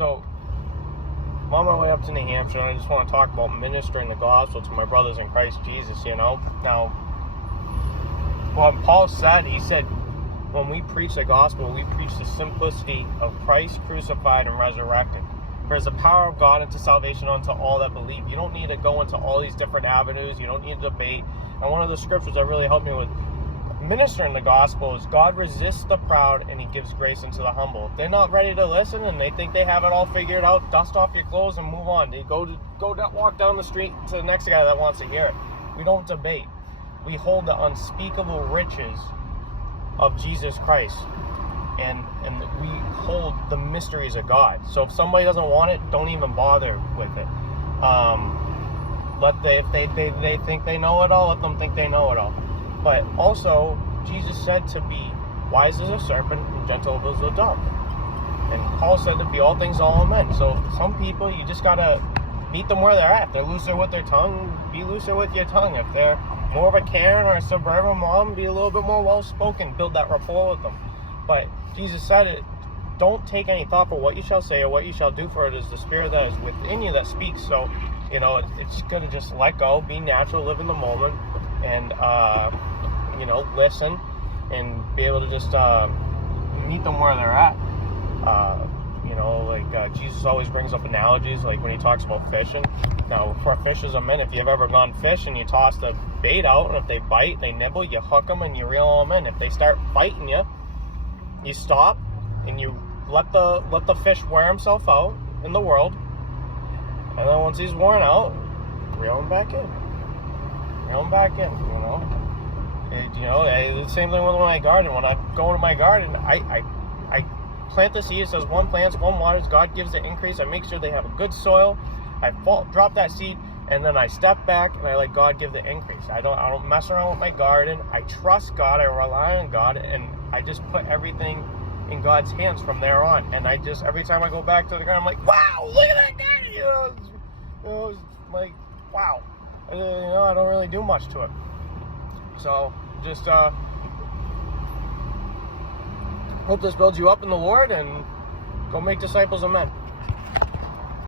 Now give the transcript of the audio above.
So I'm on my way up to New Hampshire, and I just want to talk about ministering the gospel to my brothers in Christ Jesus, Now, what Paul said, he said, when we preach the gospel, we preach the simplicity of Christ crucified and resurrected. There's the power of God into salvation unto all that believe. You don't need to go into all these different avenues. You don't need to debate. And one of the scriptures that really helped me with ministering the gospel is God resists the proud and he gives grace unto the humble. If they're not ready to listen and they think they have it all figured out, dust off your clothes and move on. They walk down the street to the next guy that wants to hear it. We don't debate. We hold the unspeakable riches of Jesus Christ, and we hold the mysteries of God. So if somebody doesn't want it, don't even bother with it. If they think they know it all, let them think they know it all. But also, Jesus said to be wise as a serpent and gentle as a dove. And Paul said to be all things to all men. So some people, you just gotta meet them where they're at. If they're looser with their tongue, be looser with your tongue. If they're more of a Karen or a suburban mom, be a little bit more well-spoken. Build that rapport with them. But Jesus said it, don't take any thought for what you shall say or what you shall do, for it is the Spirit that is within you that speaks. So, it's good to just let go, be natural, live in the moment, and, listen and be able to just meet them where they're at. Jesus always brings up analogies, like when he talks about fishing. Now, for fishermen, if you've ever gone fishing, you toss the bait out, and if they bite, they nibble, you hook them and you reel them in. If they start biting you, you stop and you let the fish wear himself out in the world, and then once he's worn out, reel him back in. The same thing with my garden. When I go into my garden, I plant the seed. It says one plants, one waters. God gives the increase. I make sure they have a good soil. I drop that seed, and then I step back and I let God give the increase. I don't mess around with my garden. I trust God. I rely on God, and I just put everything in God's hands from there on. And every time I go back to the garden, I'm like, wow, look at that garden. It's like, wow. I don't really do much to it. So just hope this builds you up in the Lord, and go make disciples of men.